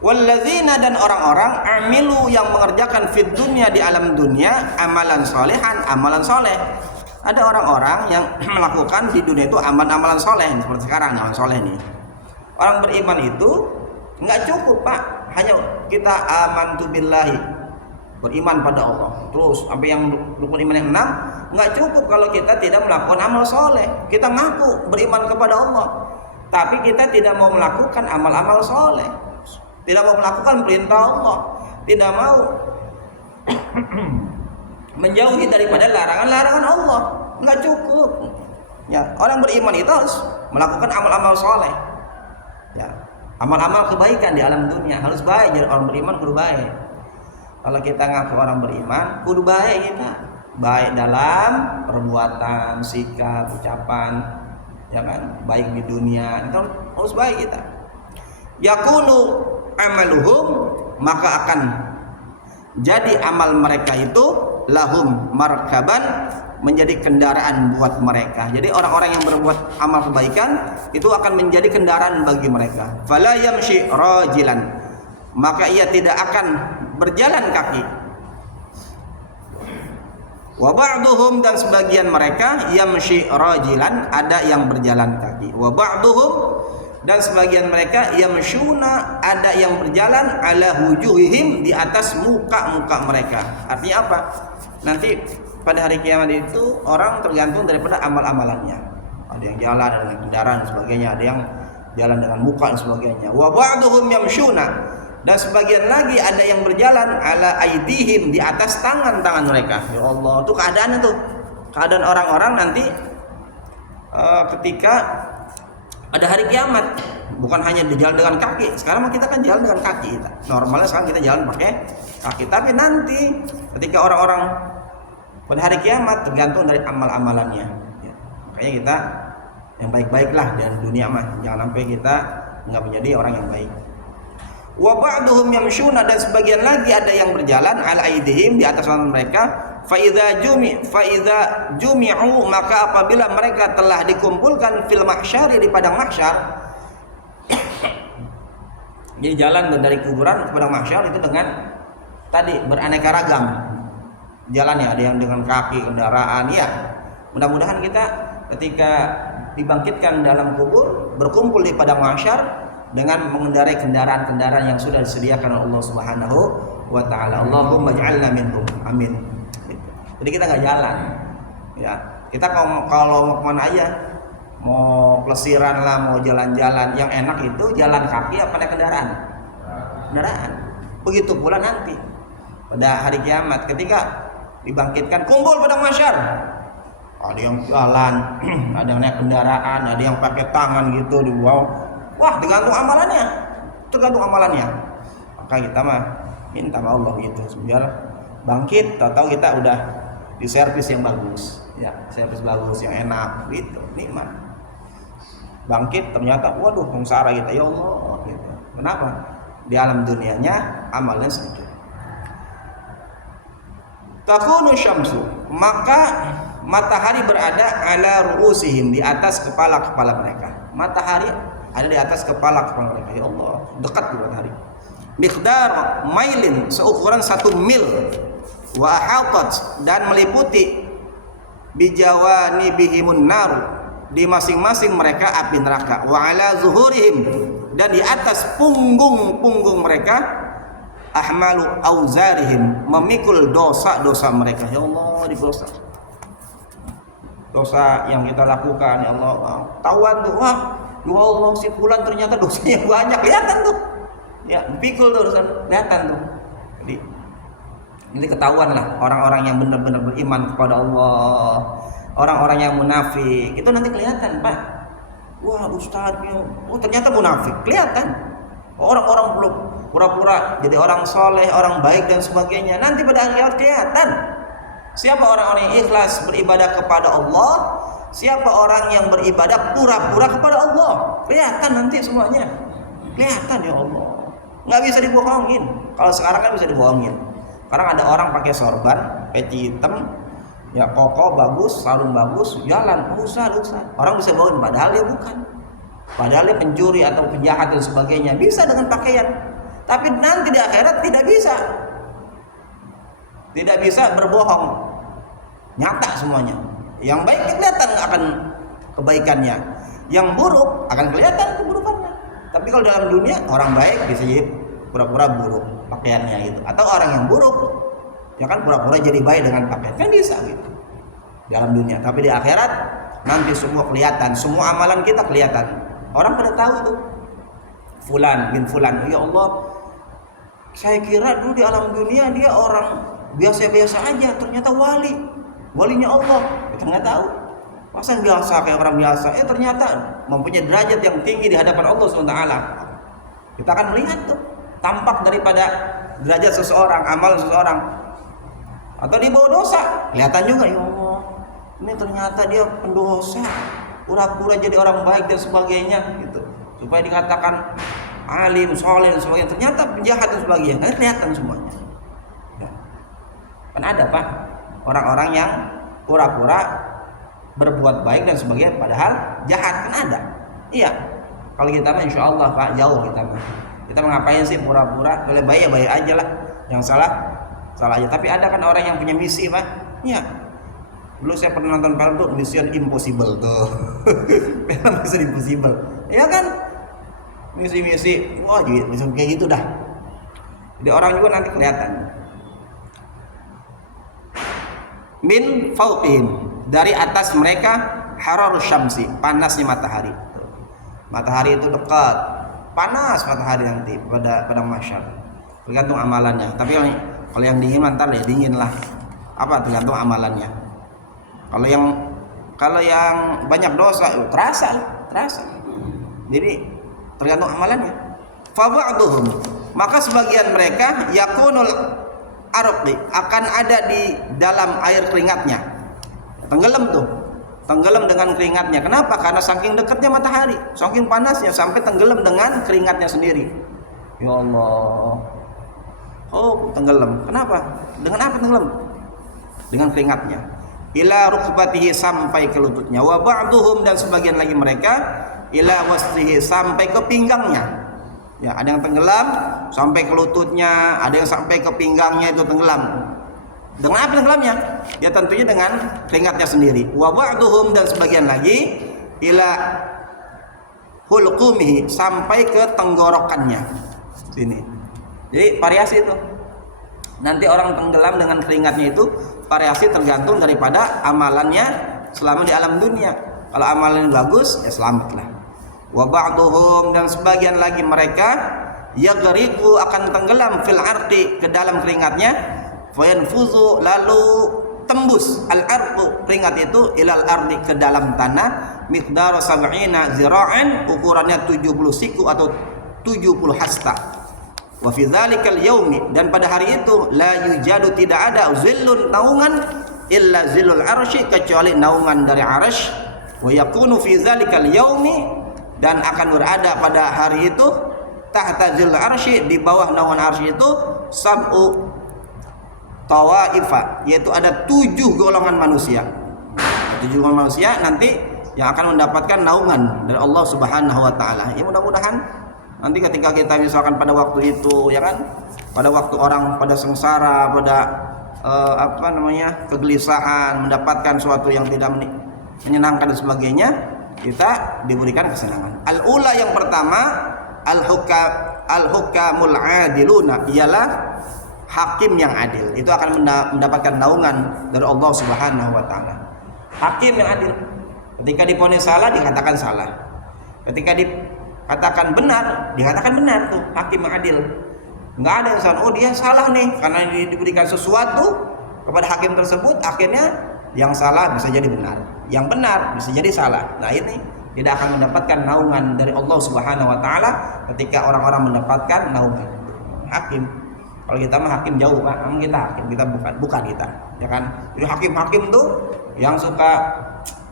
Walladzina dan orang-orang amilu yang mengerjakan fid dunya di alam dunia amalan solehan, amalan soleh. Ada orang-orang yang melakukan di dunia itu amalan soleh seperti sekarang amalan soleh nih. Orang beriman itu nggak cukup Pak, hanya kita amantu billahi, beriman pada Allah terus sampai yang rukun iman yang 6 nggak cukup kalau kita tidak melakukan amal soleh. Kita ngaku beriman kepada Allah tapi kita tidak mau melakukan amal-amal soleh, tidak mau melakukan perintah Allah, tidak mau menjauhi daripada larangan-larangan Allah. Nggak cukup ya, orang beriman itu harus melakukan amal-amal soleh ya, amal-amal kebaikan di alam dunia harus baik. Jadi orang beriman kudu baik. Kalau kita ngaku orang beriman kudu baik, kita baik dalam perbuatan, sikap, ucapan, ya kan, baik di dunia itu harus baik kita. Yakunu amaluhum, maka akan jadi amal mereka itu lahum markaban, menjadi kendaraan buat mereka. Jadi orang-orang yang berbuat amal kebaikan itu akan menjadi kendaraan bagi mereka. Fala yamshi rajilan, maka ia tidak akan berjalan kaki. Wa ba'duhum, dan sebagian mereka yamshi rajilan, ada yang berjalan kaki. Wa ba'duhum, dan sebagian mereka yamshuna, ada yang berjalan ala wujuhihim, di atas muka-muka mereka. Artinya apa? Nanti pada hari kiamat itu orang tergantung daripada amal-amalannya. Ada yang jalan dengan kendaraan dan sebagainya, ada yang jalan dengan muka dan sebagainya. Wa ba'duhum yamshuna, dan sebagian lagi ada yang berjalan ala aidihim, di atas tangan-tangan mereka. Ya Allah, itu keadaan itu. Keadaan orang-orang nanti ketika ada hari kiamat, bukan hanya berjalan dengan kaki. Sekarang kita kan jalan dengan kaki kita. Normalnya sekarang kita jalan pakai kaki. Tapi nanti ketika orang-orang pada hari kiamat tergantung dari amal-amalannya. Ya, makanya kita yang baik-baiklah dari dunia mah. Jangan sampai kita nggak menjadi orang yang baik. Wa ba'duhum yamshuna, dan sebagian lagi ada yang berjalan ala aidihim, di atas tangan mereka. Faidza jumi'u, maka apabila mereka telah dikumpulkan fil mahsyari, di padang mahsyar. Jadi jalan dari kuburan ke padang mahsyar itu dengan tadi beraneka ragam jalannya, ada yang dengan kaki, kendaraan. Ya, mudah-mudahan kita ketika dibangkitkan dalam kubur berkumpul di padang mahsyar dengan mengendarai kendaraan-kendaraan yang sudah disediakan oleh Allah Subhanahu wa taala. Allahumma ij'alna minhum. Amin. Jadi kita nggak jalan. Ya, kita kalau mau kemana aja, mau pelesiran lah, mau jalan-jalan, yang enak itu jalan kaki apa naik kendaraan? Kendaraan. Begitu pula nanti pada hari kiamat ketika dibangkitkan kumpul padang mahsyar. Ada yang jalan, ada yang naik kendaraan, ada yang pakai tangan gitu di bawah. Wah, tergantung amalannya. Maka kita mah minta sama Allah gitu, biar bangkit, tahu kita udah di servis yang bagus, ya, servis bagus yang enak gitu, nikmat. Bangkit ternyata waduh sengsara kita, ya Allah gitu. Kenapa? Di alam dunianya amalnya sedikit. Takunu syamsu, maka matahari berada ala ru'usihim, di atas kepala-kepala mereka. Matahari ada di atas kepala-kepala mereka. Ya Allah, dekat di matahari. Miqdar mailin, seukuran 1 mil. Wa ahatat, dan meliputi bijawanibihimun nar, di masing-masing mereka api neraka. Wa ala zuhurihim, dan di atas punggung-punggung mereka ahmalu auzarihim, memikul dosa-dosa mereka. Ya Allah, di dosa yang kita lakukan, ya Allah, tahuan tuh, wah, ya Allah, si fulan ternyata dosanya banyak, kelihatan tuh, ya, pikul tuh dosa, kelihatan tuh. Jadi ini ketahuan lah orang-orang yang benar-benar beriman kepada Allah, orang-orang yang munafik itu nanti kelihatan, Pak. Wah, ustadznya, oh ternyata munafik, kelihatan. Orang-orang belum pura-pura jadi orang soleh, orang baik dan sebagainya. Nanti pada akhir kelihatan siapa orang-orang yang ikhlas beribadah kepada Allah, siapa orang yang beribadah pura-pura kepada Allah. Kelihatan nanti semuanya. Kelihatan, ya Allah. Nggak bisa dibohongin. Kalau sekarang kan bisa dibohongin. Sekarang ada orang pakai sorban, peci hitam, ya koko bagus, sarung bagus, jalan, usah. Orang bisa bohongin, padahal dia bukan. Padahal dia pencuri atau penjahat dan sebagainya. Bisa dengan pakaian. Tapi nanti di akhirat tidak bisa. Tidak bisa berbohong. Nyata semuanya. Yang baik kelihatan akan kebaikannya, yang buruk akan kelihatan keburukannya. Tapi kalau dalam dunia orang baik bisa jadi pura-pura buruk pakaiannya gitu, atau orang yang buruk ya kan pura-pura jadi baik dengan pakaian, kan bisa gitu dalam dunia. Tapi di akhirat nanti semua kelihatan, semua amalan kita kelihatan. Orang pada tahu tuh fulan bin fulan, ya Allah, saya kira dulu di alam dunia dia orang biasa-biasa aja, ternyata walinya Allah. Kita nggak tahu, masa biasa kayak orang biasa, ternyata mempunyai derajat yang tinggi di hadapan Allah SWT. Kita akan melihat tuh tampak daripada derajat seseorang, amal seseorang. Atau di bawah dosa, kelihatan juga, ya Allah, ini ternyata dia pendosa, pura-pura jadi orang baik dan sebagainya gitu, supaya dikatakan alim, soleh dan sebagainya, ternyata penjahat dan sebagainya. Kan kelihatan semuanya ya. Kan ada, Pak, orang-orang yang pura-pura berbuat baik dan sebagainya padahal jahat, kan ada. Iya, kalau kita mah insya Allah, Pak, jauh kita ngapain sih pura-pura, boleh baik ya baik aja lah, yang salah aja. Tapi ada kan orang yang punya misi, Pak. Iya, dulu saya pernah nonton film tuh, Mission Impossible tuh. Film Mission Impossible, ya kan, misi-misi, wah gitu, kayak gitu dah. Jadi orang juga nanti kelihatan. Min fauqihim, dari atas mereka, hararus syamsi, panasnya matahari. Matahari itu dekat, panas matahari nanti pada mahsyar. Tergantung amalannya. Tapi kalau yang dingin ntar ya dingin lah. Apa tergantung amalannya. Kalau yang banyak dosa, terasa. Jadi tergantung amalannya. Fa ba'duhum, maka sebagian mereka yakunul arqi, akan ada di dalam air keringatnya, tenggelam dengan keringatnya. Kenapa? Karena saking dekatnya matahari, saking panasnya, sampai tenggelam dengan keringatnya sendiri. Ya Allah, oh tenggelam. Kenapa? Dengan apa tenggelam? dengan keringatnya, ila rukbatihi sampai ke lututnya, wa ba'duhum dan sebagian lagi mereka ila wasrihi sampai ke pinggangnya. Ya, ada yang tenggelam sampai ke lututnya, ada yang sampai ke pinggangnya itu tenggelam. Dengan apa tenggelamnya? Ya tentunya dengan keringatnya sendiri. Wa ba'duhum dan sebagian lagi ila hulqumihi sampai ke tenggorokannya. Sini. Jadi variasi itu. Nanti orang tenggelam dengan keringatnya itu variasi tergantung daripada amalannya selama di alam dunia. Kalau amalannya bagus, ya selamatlah. Wa ba'duhum dan sebagian lagi mereka yaghriqu akan tenggelam fil arqi ke dalam keringatnya, fayanfuzu lalu tembus al-arqu keringat itu ilal ardi ke dalam tanah miqdar 70 zira'an ukurannya 70 siku atau 70 hasta. Wa fi dzalikal yaumi dan pada hari itu la yujadu tidak ada zillun naungan illa zillul arsy kecuali naungan dari arsy. Wa yakunu fi dzalikal yaumi dan akan berada pada hari itu tahta zillul arsy di bawah naungan arsy itu sab'u tawaifa yaitu ada 7 golongan manusia. 7 golongan manusia nanti yang akan mendapatkan naungan dari Allah Subhanahu wa taala. Ya mudah-mudahan nanti ketika kita misalkan pada waktu itu ya kan, pada waktu orang pada sengsara, pada kegelisahan, mendapatkan sesuatu yang tidak menyenangkan dan sebagainya, kita diberikan kesenangan. Al-ula yang pertama al-hukamul adiluna ialah hakim yang adil. Itu akan mendapatkan naungan dari Allah Subhanahu wa taala. Hakim yang adil. Ketika diponis salah dikatakan salah. Ketika dikatakan benar dikatakan benar tuh hakim yang adil. Enggak ada yang salah. Oh dia salah nih karena diberikan sesuatu kepada hakim tersebut akhirnya yang salah bisa jadi benar, yang benar bisa jadi salah. Nah ini tidak akan mendapatkan naungan dari Allah Subhanahu wa taala ketika orang-orang mendapatkan naungan. Hakim. Kalau kita mah hakim jauh, memang kita hakim, kita bukan kita, ya kan? Jadi hakim-hakim tuh yang suka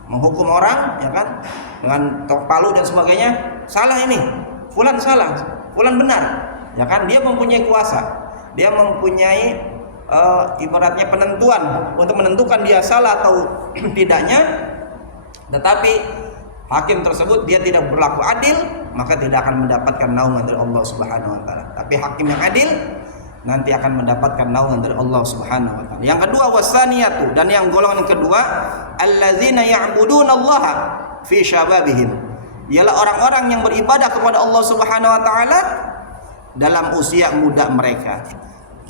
menghukum orang, ya kan? Dengan tok palu dan sebagainya. Salah ini, fulan salah, fulan benar, ya kan? Dia mempunyai kuasa, dia mempunyai ibaratnya penentuan untuk menentukan dia salah atau tidaknya. Tetapi hakim tersebut dia tidak berlaku adil, maka tidak akan mendapatkan naungan dari Allah Subhanahu wa taala. Tapi hakim yang adil nanti akan mendapatkan naungan dari Allah Subhanahu wa taala. Yang kedua wasaniyatu dan yang golongan kedua allazina ya'budunallaha fi syababihim. Ialah orang-orang yang beribadah kepada Allah Subhanahu wa taala dalam usia muda mereka.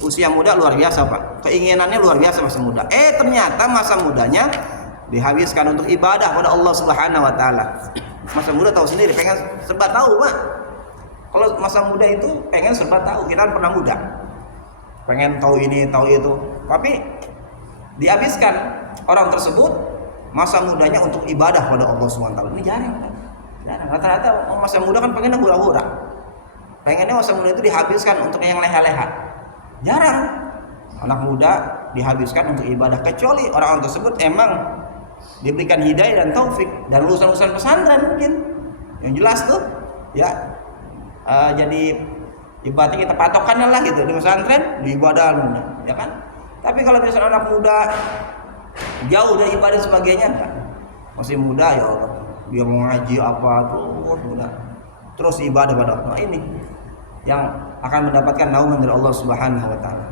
Usia muda luar biasa, Pak. Keinginannya luar biasa masa muda. Ternyata masa mudanya dihabiskan untuk ibadah kepada Allah Subhanahu wa taala. Masa muda tahu sendiri, pengen serba tahu, Pak. Kalau masa muda itu pengen serba tahu, kita kan pernah muda. Pengen tahu ini, tahu itu. Tapi dihabiskan orang tersebut masa mudanya untuk ibadah kepada Allah Subhanahu wa taala. Ini jarang, Pak. Jarang. Rata-rata masa muda kan pengennya hura-hura. Pengennya masa muda itu dihabiskan untuk yang leha-leha. Jarang anak muda dihabiskan untuk ibadah, kecuali orang-orang tersebut emang diberikan hidayah dan taufik dan lulusan-lulusan pesantren mungkin yang jelas tuh ya. Jadi ibaratnya kita patokannya lah gitu di pesantren di ibadah ya kan. Tapi kalau misalnya anak muda jauh dari ibadah sebagainya enggak, masih muda ya Allah, dia mau ngaji apa terus ibadah pada. Nah ini yang akan mendapatkan naungan dari Allah Subhanahu wa taala.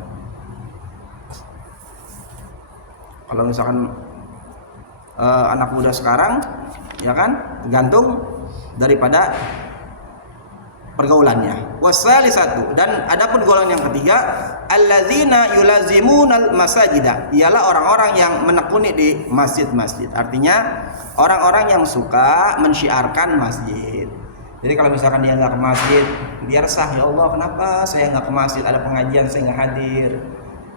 Kalau misalkan anak muda sekarang ya kan tergantung daripada pergaulannya. Wasalisatu dan adapun golongan yang ketiga allazina yulazimunal masajida, ialah orang-orang yang menekuni di masjid-masjid. Artinya orang-orang yang suka mensyiarkan masjid. Jadi kalau misalkan dia nggak ke masjid, dia resah, ya Allah kenapa saya nggak ke masjid, ada pengajian saya nggak hadir,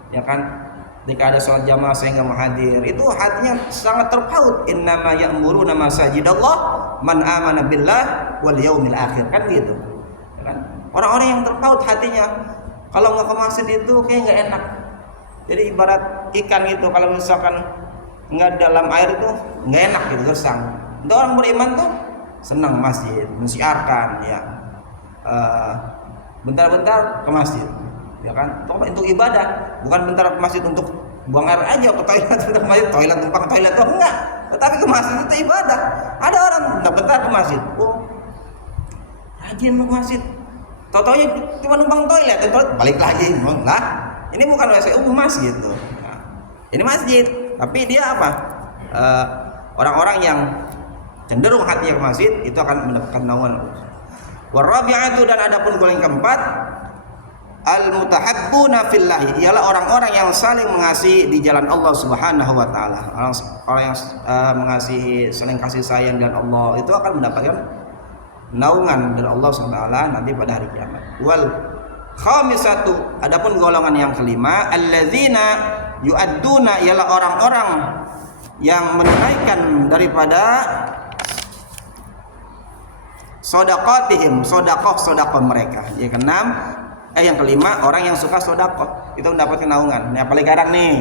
ya kan? Jika ada sholat jamaah saya nggak mau hadir, itu hatinya sangat terpaut. Innama ya'muruna masajidallah man amana billah wal yaumil akhir, kan gitu, ya kan? Orang-orang yang terpaut hatinya, kalau nggak ke masjid itu kayak nggak enak. Jadi ibarat ikan itu kalau misalkan nggak dalam air itu nggak enak gitu, gersang. Untuk orang beriman tuh senang masjid, mensiarkan ya, bentar-bentar ke masjid, ya kan? Untuk ibadah, bukan bentar ke masjid untuk buang air aja ke toilet, bentar ke masjid, toilet numpang toilet tuh enggak. Tetapi ke masjid itu ibadah. Ada orang bentar ke masjid, rajin ke masjid. Tau-taunya cuma numpang toilet, balik lagi. Nah, ini bukan WC umum masjid tuh. Nah, ini masjid, tapi dia apa? Orang-orang yang cenderung hatinya ke masjid itu akan mendapatkan naungan. Warabi'atu, dan adapun golongan keempat, al-mutahabbuna fillahi, ialah orang-orang yang saling mengasihi di jalan Allah Subhanahu wa taala. Orang yang mengasihi, saling kasih sayang dan Allah itu akan mendapatkan naungan dari Allah Subhanahu wa taala nanti pada hari kiamat. Wal khamisatu, adapun golongan yang kelima, alladzina yu'adduna, ialah orang-orang yang menunaikan daripada sedekatihim, sedekah mereka. Yang kelima, orang yang suka sedekah itu mendapatkan naungan. Ini apalagi sekarang nih,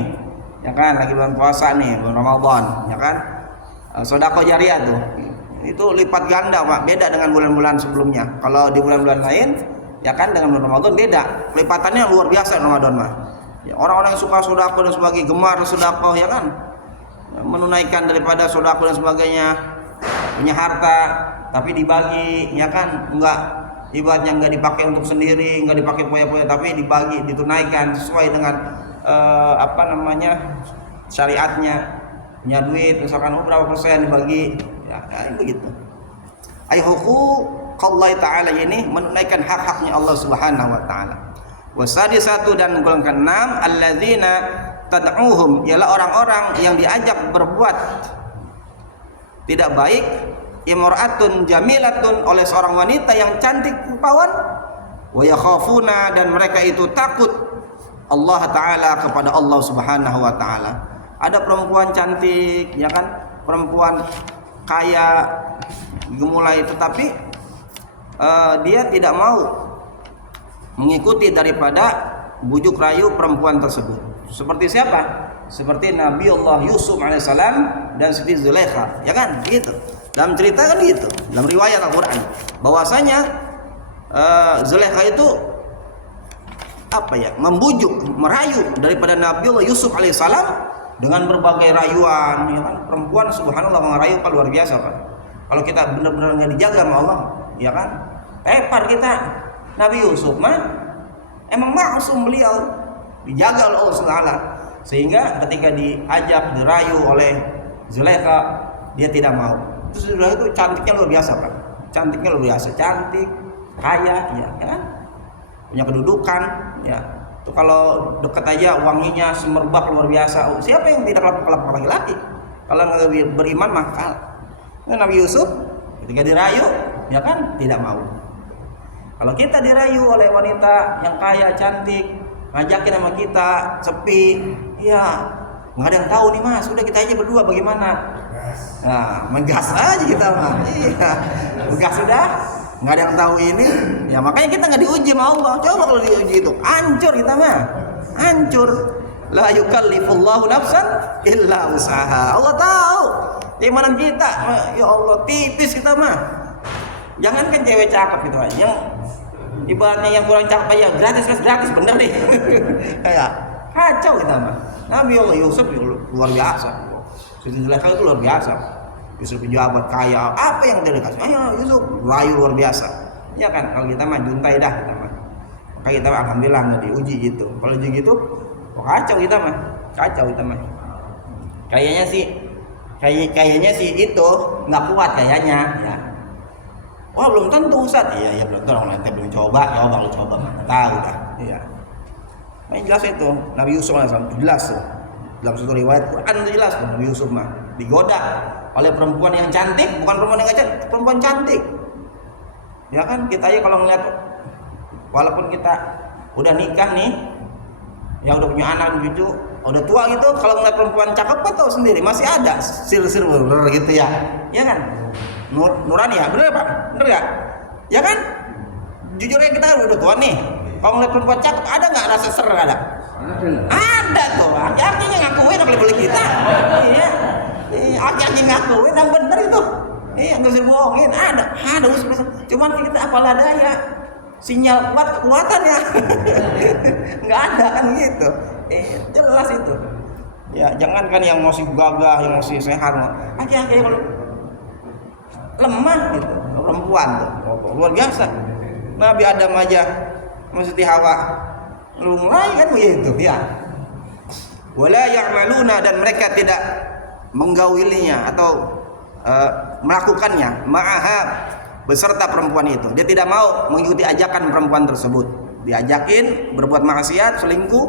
ya kan, lagi bulan puasa nih, bulan Ramadan, ya kan, sedekah jariah tuh itu lipat ganda Pak, beda dengan bulan-bulan sebelumnya. Kalau di bulan-bulan lain, ya kan, dengan bulan Ramadan beda, lipatannya luar biasa Ramadan mah. Ya, orang-orang yang suka sedekah dan sebagainya, gemar sedekah, ya kan, menunaikan daripada sedekah dan sebagainya, punya harta tapi dibagi, ya kan, enggak ibaratnya enggak dipakai untuk sendiri, enggak dipakai poya-poya, tapi dibagi, ditunaikan sesuai dengan syariatnya. Punya duit misalkan berapa persen dibagi, ya begitu. Huquqallahi ta'ala, ini menunaikan hak-haknya Allah Subhanahu wa taala. Wasadisatu, dan golongan keenam, alladzina tad'uhum, ialah orang-orang yang diajak berbuat tidak baik, imra'atun jamilatun, oleh seorang wanita yang cantik rupawan, wa yakhafuna, dan mereka itu takut Allah taala, kepada Allah Subhanahu wa taala. Ada perempuan cantik, ya kan, perempuan kaya, gemulai, tetapi dia tidak mau mengikuti daripada bujuk rayu perempuan tersebut. Seperti siapa? Seperti Nabi Allah Yusuf alaihissalam dan Siti Zulaikha, ya kan, gitu. Dalam cerita kan gitu, dalam riwayat Al-Quran, bahwasanya Zulaikha itu membujuk, merayu daripada Nabi Allah Yusuf alaihissalam dengan berbagai rayuan, ya kan. Perempuan subhanallah merayu kan luar biasa Pak. Kalau kita benar-benar nggak dijaga sama Allah, ya kan, repot kita. Nabi Yusuf mah emang maksum, beliau dijaga oleh Allah SWT, sehingga ketika diajak, dirayu oleh Zulaikha, dia tidak mau. Terus Zulaikha itu cantiknya luar biasa Pak, cantiknya luar biasa, cantik, kaya, ya kan, punya kedudukan, ya. Itu kalau dekat aja wanginya semerbak luar biasa. Siapa yang tidak kelapa laki-laki? Kalau nggak beriman maka Nabi Yusuf ketika dirayu, ya kan, tidak mau. Kalau kita dirayu oleh wanita yang kaya, cantik, ngajakin sama kita, sepi, ya nggak ada yang tahu nih Mas, udah kita aja berdua bagaimana? Nah, megas aja kita mah, iya, megas sudah. Nggak ada yang tahu ini, ya makanya kita nggak diuji sama Allah. Coba kalau diuji itu, hancur kita mah, hancur. La yukallifullahu nafsan illa usaha. Allah tahu keimanan kita, ya Allah, tipis kita mah. Jangankan cewek cakep gitu, yang ibaratnya yang kurang cakep aja gratis bener deh. Kayak kacau kita mah. Nabi Allah Yusuf luar biasa, Siti Zulaikha itu luar biasa. Yusuf pejabat kaya, apa yang dia kasih? Ayo Yusuf, rayu luar biasa, ya kan. Kalau kita mah juntai dah kita mah. Maka kita alhamdulillah nggak diuji gitu. Kalau uji gitu, kacau kita mah, kacau kita mah. Kayaknya sih itu nggak kuat kayaknya, ya. Wah, belum tentu Ustaz. Iya belum tentu, nanti belum coba kalau coba mah tahu dah. Iya. Nah, jelas itu Nabi Yusuf jelas tuh. Dalam satu riwayat Quran itu jelas tuh, Nabi Yusuf mah digoda oleh perempuan yang cantik, bukan perempuan yang cantik, perempuan cantik. Ya kan, kita aja kalau ngeliat, walaupun kita udah nikah nih, ya udah punya anak cucu, udah tua gitu, kalau ngeliat perempuan cakep atau sendiri masih ada sir-sir bener gitu ya, ya kan? Nurani ya, bener Pak? Bener gak? Ya kan? Jujur aja kita udah tua nih, kalau ngeliat perempuan cakep ada nggak rasa ser? Ada tuh, artinya ngakuin apa boleh kita? Iya. Artinya ngakuin yang bener itu. Iya, nggak usah bohongin. Ada usul. Cuman kita apalah daya, sinyal kuat kekuatan ya. Nggak ada kan gitu. Jelas itu. Ya, jangankan yang masih gagah, yang masih sehat, aki-aki yang lemah gitu, perempuan tuh, luar biasa. Nabi Adam aja Siti Hawa lunglai kan begitu ya. Wala ya'maluna, dan mereka tidak menggaulinya atau melakukannya ma'aha, beserta perempuan itu. Dia tidak mau mengikuti ajakan perempuan tersebut. Diajakin berbuat maksiat, selingkuh,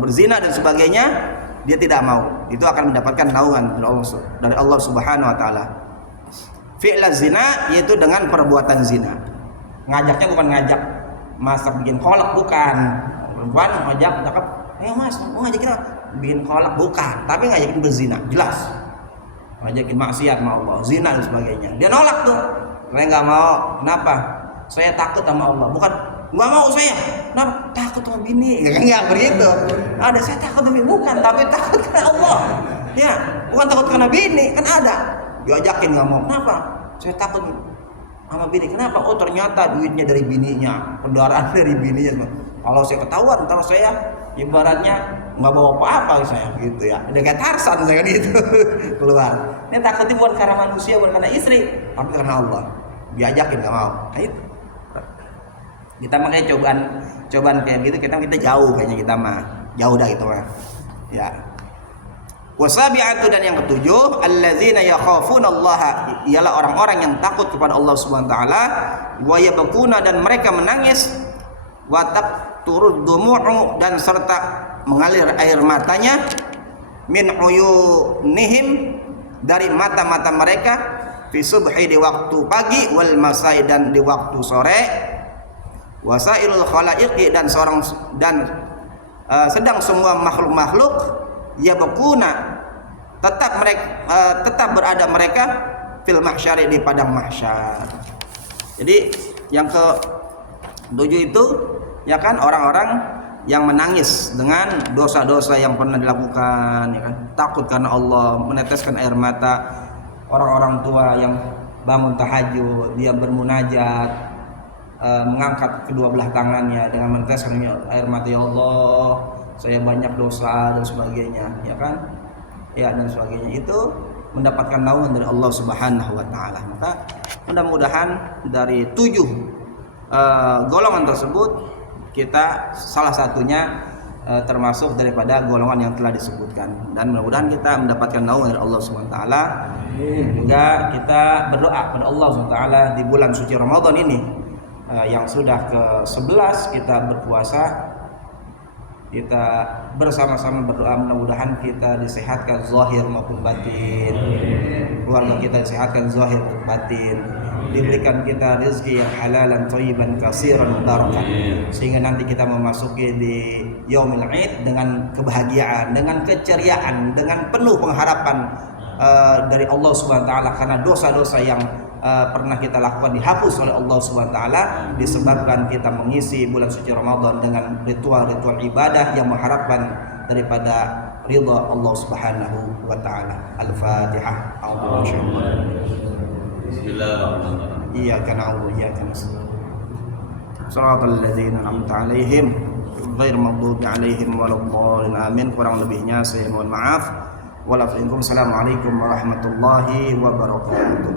berzina dan sebagainya, dia tidak mau. Itu akan mendapatkan naungan dari Allah Subhanahu wa taala. Fi'la zina, yaitu dengan perbuatan zina. Ngajaknya bukan ngajak masak bikin kolak, bukan. Perempuan ngajak, ayo mas, mau ngajak kita bikin kolak, bukan. Tapi ngajakin berzina, jelas. Ngajakin maksiat sama Allah, zina dan sebagainya. Dia nolak tuh. Saya nggak mau. Kenapa? Saya takut sama Allah. Bukan nggak mau saya. Kenapa? Takut sama bini. Nggak begitu. Ada saya takut sama bini, bukan. Tapi takut karena Allah. Ya, bukan takut karena bini. Kan ada. Diajakin nggak mau. Kenapa? Saya takut sama bini. Kenapa? Oh ternyata duitnya dari bininya, kendaraan dari bininya. Kalau saya ketahuan, kalau saya ibaratnya nggak bawa apa-apa saya gitu ya. Udah kayak Tarsan saya kan gitu keluar. Ini takutnya bukan karena manusia, bukan karena istri, tapi karena Allah. Diajakin nggak mau. Nah, itu. Kita makanya cobaan kayak gitu kita jauh kayaknya, kita mah jauh dah itu mah. Ya. Wasabi'atu, dan yang ketujuh, allazina yakhafunallaha, ialah orang-orang yang takut kepada Allah Subhanahu wa taala, wa yabkuna, dan mereka menangis, wa taqturud dumu'u, dan serta mengalir air matanya, min uyunihim, dari mata-mata mereka, fi subhi, di waktu pagi, wal masai, dan di waktu sore, wasailul khalaiqi, dan sedang semua makhluk-makhluk yabkuna, tetap berada mereka fil mahsyari, di padang mahsyar. Jadi yang ke-7 itu ya kan, orang-orang yang menangis dengan dosa-dosa yang pernah dilakukan, ya kan, takut karena Allah, meneteskan air mata. Orang-orang tua yang bangun tahajud, dia bermunajat, mengangkat kedua belah tangannya dengan meneteskan air mata, ya Allah, saya banyak dosa dan sebagainya, ya kan, ya, dan sebagainya. Itu mendapatkan naungan dari Allah Subhanahu wa taala. Maka mudah-mudahan dari 7 golongan tersebut kita salah satunya termasuk daripada golongan yang telah disebutkan, dan mudah-mudahan kita mendapatkan naungan dari Allah Subhanahu wa taala. Juga kita berdoa kepada Allah Subhanahu wa taala di bulan suci Ramadan ini yang sudah ke-11 kita berpuasa. Kita bersama-sama berdoa, mudah-mudahan kita disehatkan zahir maupun batin, keluarga kita disehatkan zahir maupun batin, diberikan kita rezeki yang halalan thayyiban katsiran mubarakan, sehingga nanti kita memasuki di yaumil id dengan kebahagiaan, dengan keceriaan, dengan penuh pengharapan dari Allah Subhanahu wa taala, karena dosa-dosa yang pernah kita lakukan dihapus oleh Allah Subhanahu wa taala, disebabkan kita mengisi bulan suci Ramadan dengan ritual-ritual ibadah yang mengharapkan daripada ridha Allah Subhanahu wa taala. Al-Fatihah. Bismillahirrahmanirrahim. Iyyaka na'budu wa iyyaka nasta'in. Shiratal ladzina an'amta 'alaihim ghairil maghdubi 'alaihim waladdallin. Amin. Kurang lebihnya saya mohon maaf. Assalamualaikum warahmatullahi wabarakatuh.